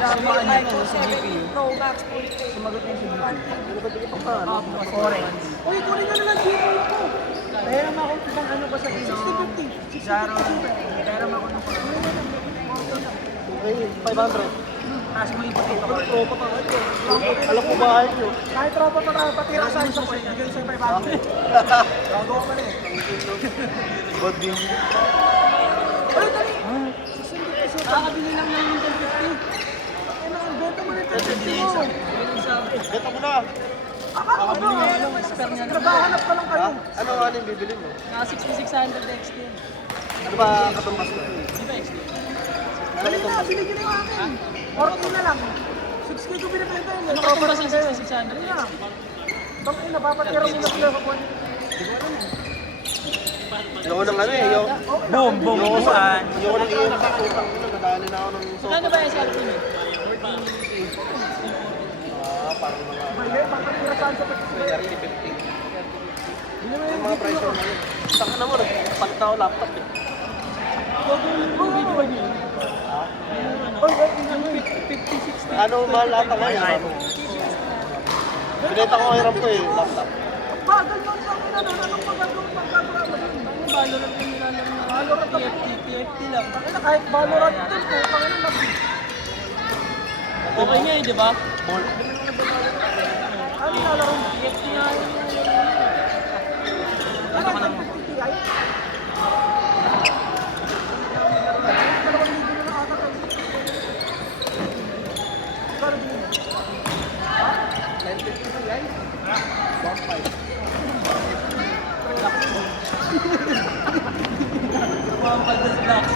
Pro Max full face. Sumagot yung sige. Ano ba ito pa? Orange. Uy, kunin na lang dito ito. Kaya naman ako ibang ano ba sa inyo? 60-50. Jaro. Pero ako ng Okay, 500. taas mo yung potato Ano, corn. tropa pa kayo. Alam ko bahay nyo. Kahit tropa pa tayo, patira sa isa po. Bigay sa 500. Gago ka na eh. Bad din. Ay, dali! 600 peso. Kakabili lang ng 150. Ay, benta mo na ito. Benta mo. Beta mo na. Akala ko na. Naghahanap pa lang kayo. Ano nga yung bibili mo? Naka 6600 XT. Ano ba katumbas mo? Di ba XT? Dali na, binigyan na yung akin. 14 na lang. 6K ko binibenta yun. Ano ka ba sa 6600 Dali na. XT? Bakit napapatira mo na sila sa buwan? Ayoko ng ano eh. Boom, boom, buuan. Ayoko ng EMP. Utang ko na. Nadali na ako ng sofa. Ano ba yung SRP niyo? Parang mga Mali, papatira saan sa pagkakita. 30-50. Yung mga presyo na yun. Saka na mo, nagpalit na ako laptop eh. Video ba niyo? Oy, wait, 50, 60. Ano mahal ata ngayon? Binenta ko ngayon po eh, laptop. bagal man sa akin. Anong magagawin magagawa mo dun? Ano Valorant yung nilalaro na? Valorant na TFT lang. Bakit na kahit Valorant din po, bakit na Okay nga eh, di ba? Ball. ano nilalaro mo? TFT nga yun. Ano ka ng PTI? Dalawang libo na ata kayo. Kano din yun? Ha? 1050 PTI? 1.5. Mga paldas blocks.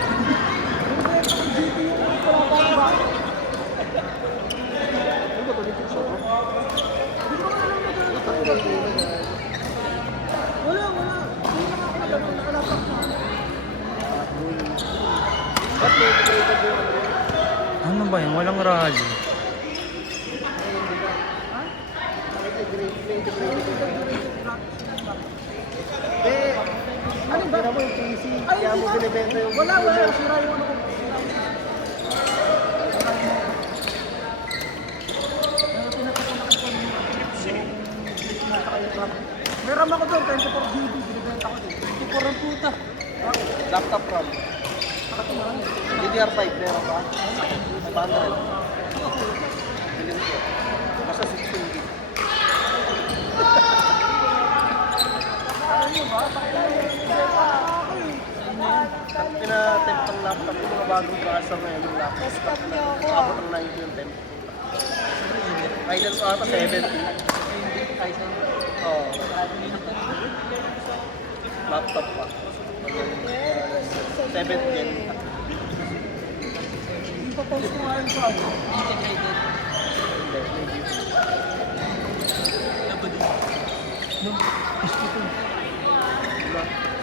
Wala. Hindi na ako nagano'n. Nakalapak na. Ba't may integrated yung ano? Ano ba yun? Walang radyo. Eh, Ano ba? tingnan mo yung PC. Ay, Kaya mo hindi na. binibenta yung Wala. Sira yung ano ko. May RAM ako doon, 24 GB, binibenta ko din. 24 ang puta. laptop RAM. DDR5 meron ba? 500. Bilhin ko. Basta 16 gig. Ano ba? Pinatempt ang laptop yung mga bagong klasa ngayon yung laptop. Stop niyo ako Abot ng 90 yung temp. Ryzen ko ata 70. Tyson. Oo. Laptop pa. 7th gen. Ipapost ko nga yun sa ano. Integrated.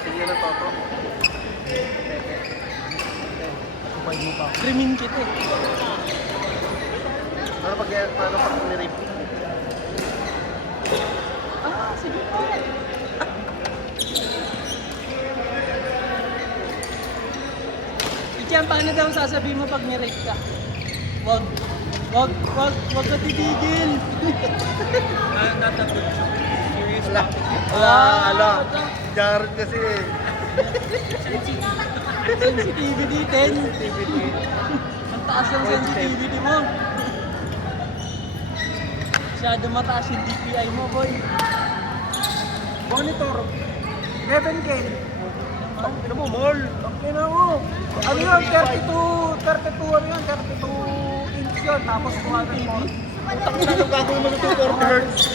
Sige na to. Krimin kit eh. Paano pag nirip? Ah, sige po. Ichian, paano daw sasabihin mo pag nirate ka? Wag ka titigil. Ala. Jared kasi eh. Sensitivity 10. Ang taas ng sensitivity mo. Masyado mataas yung DPI mo, boy. Monitor. 11K. Ano mo, mall? Okay na mo. Ano yun? 32 ano yun? 32 inch yun. Tapos 240. Utang na anong gagawin mo sa 240 Hz?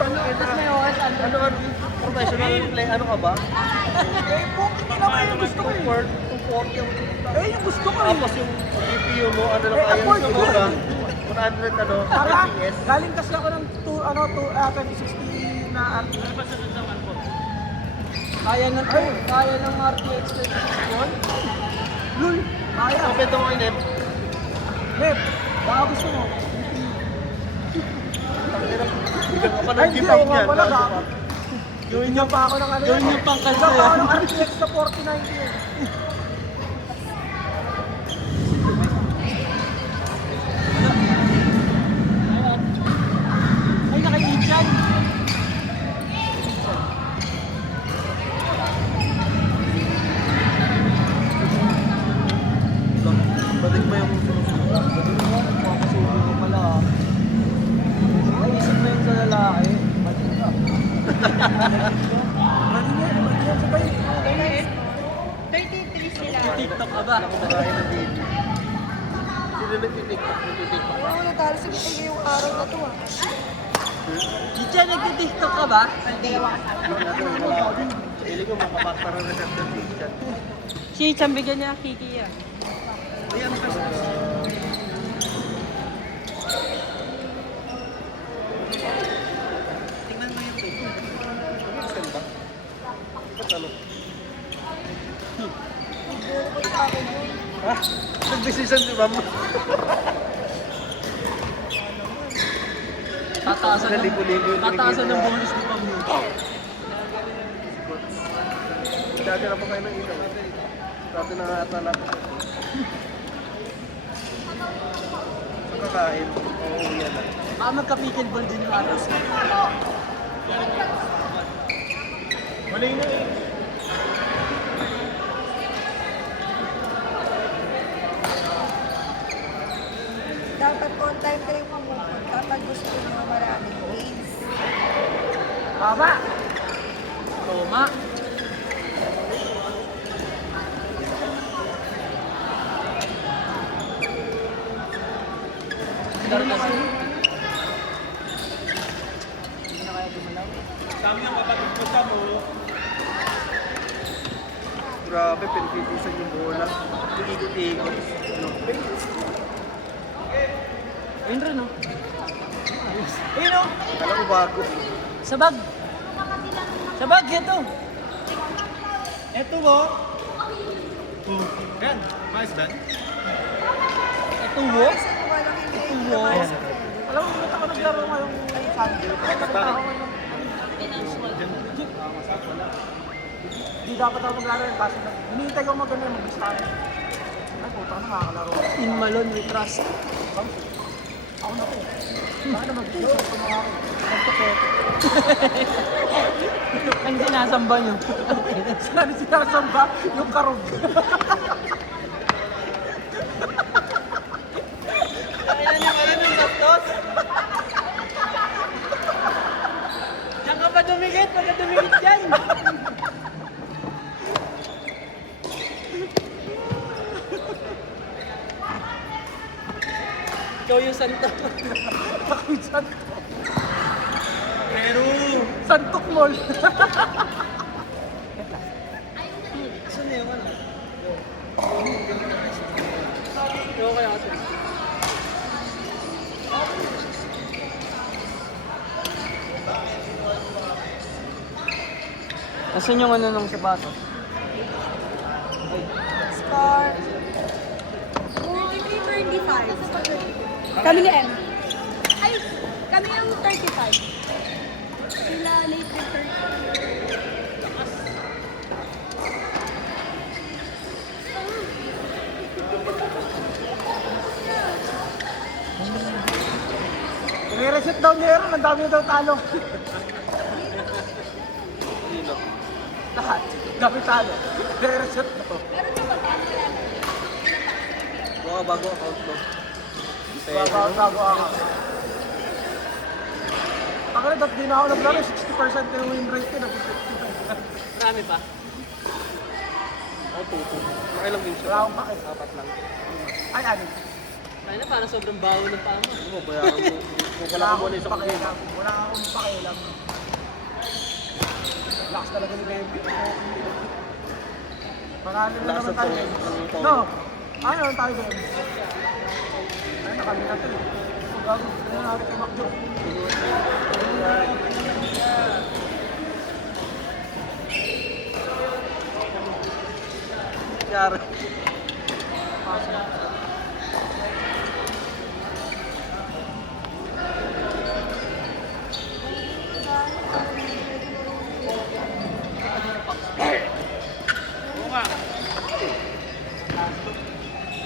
Tapos may OS, Ano ang professional play? Ano ka ba? Eh, hindi naman yung gusto ko eh. 240 yung Eh, yung gusto ko eh. tapos yung GPU mo, ano lang Eh, kaya afford yung ko diba? eh. 100 ano, Para, FPS. galing kasi ako ng 2060 na RTX. Kaya ng RTX 2061. Lul, kaya. Ang benta mo yung Nep, baka gusto mo. bigyan ka pa ng Ay, hindi gift ako nga niyan. pala. Gawin niya pa ako ng ano. Gawin niyo pang Gawin pa ako kalsa. ng RTX na 4090 eh. Papasubo ko pala. Naisip na yun sa lalaki. Mali ka. Mali yan sa kayo. 33 sila. TikTok ka ba? Kumakain ng baby. Sino nagtitiktok? Nagtitiktok. Wala ko natalo sa bitig yung araw na to ah. Chicha, nagtitiktok ka ba? Pili ko makapakpara na siya sa TikTok. Chicha, bigyan niya Kiki yan. Ayan, kasi. Tingnan mo yung tape. Nag-extend ba? Ba't ano? Ha? Nag-decision si ma'am. Tataasan ng, Nalibo-libo yung tataasan ng pinigil bonus ni Pamela. Dati na pa kayo ng ilaw. Dati na atalak. Sa kakain, oo, yan lang. Baka magka-pickleball din yung aros. Mali na eh. Dapat on time kayo pumupunta pag gusto nyo maraming games. Baba! Toma! Dar kasi. Grabe, pinipitisan yung bola. Ikot-ikot. Ano? Ayun rin, no? Ayun, no? Kala ko bago. Sabag! Sabag, ito! Ito, mo! Yan, mais ba? Ito, mo! Kasi kung walang hindi Ito, mo! Alam mo, ba't ako naglaro ngayong Sunday? Bakit? Hindi dapat ako maglaro yun kasi hinihintay ko maganda yung mag-start. Ay, puta na nakakalaro. In Malon, we trust. Ako na po. Baka na mag-t-shirt ko mga ako. Nagtapete. Ang sinasamba nyo. Saan sinasamba? Yung karog. Kailan niya ka rin ng gastos? Diyan ka pa dumikit, pagka dumikit yan. Ikaw yung santo. Ako yung santok. Pero, Santok mall. saan na yung ano? Ikaw kaya kasi. Nasaan yung ano ng sapatos? score 33-35. Kami ni M. Ay, kami yung 35. Sila late with 30. Re-reset daw niya yun. Ang dami daw talo. Sino? Lahat. Dami talo. Re-reset daw. Baka bago account mo. Bago ako. Ako na, di na ako naglaro. 60% na yung win rate ko. Marami pa. Ako tuto. Nakailang games Wala ka? akong pake. Apat lang. Ay, ano? Kaya na parang sobrang baho ng paa mo. Ano mo, bayaran mo. Wala Wala mo akong na isang game. pakialam. Wala akong pakialam. Lakas talaga ni Baby. Pangalan na Lakas naman ng tayo. tone. No. Ano naman tayo, Baby? Ay, nakami na ito eh. Gago. Ano na natin kay Macjo? Yara. Pasok.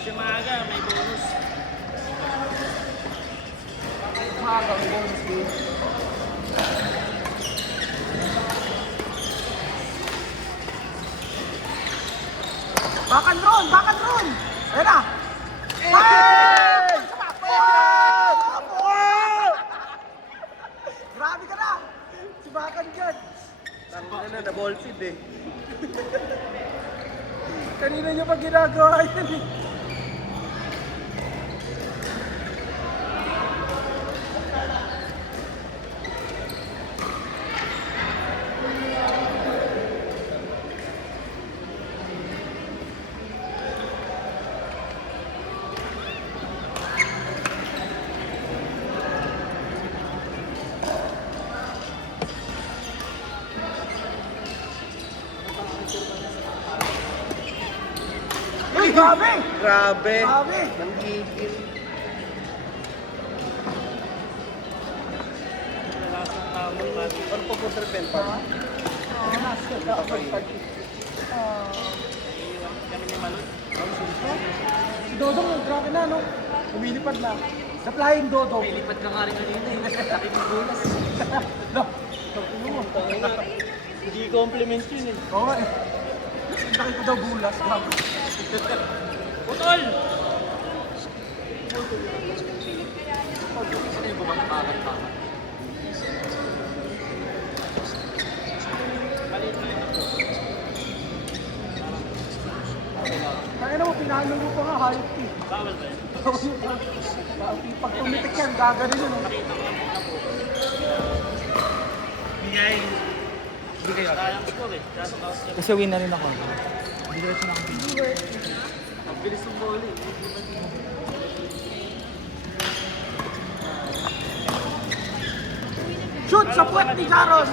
Si Maaga, may bonus. Maaga, may bonus game. Bakan Ron! Bakan Ron! Ayun na! Hey! ginagawa yun eh. Uy, grabe! Grabe. Grabe! Nanggigil. Ano po po sir Ben? Ah, si Dodong, grabe na, no? Lumilipad na. The Flying Dodong. Lipad ka nga rin kanina eh. Laki ng bulas. No. Hindi compliment yun eh. Oo nga eh. Laki ko daw bulas. Grabe. Putol! Kaya naman, pinahanan mo pa nga, hayop eh. Bawal ba yun? Pag tumitik yan, gaganin yun. eh. Bigay. Hindi kayo. Sayang score eh. Kaso kaos niya. Kasi win na rin ako. Ang bilis ng volley. Shoot sa puwet ni Jaron!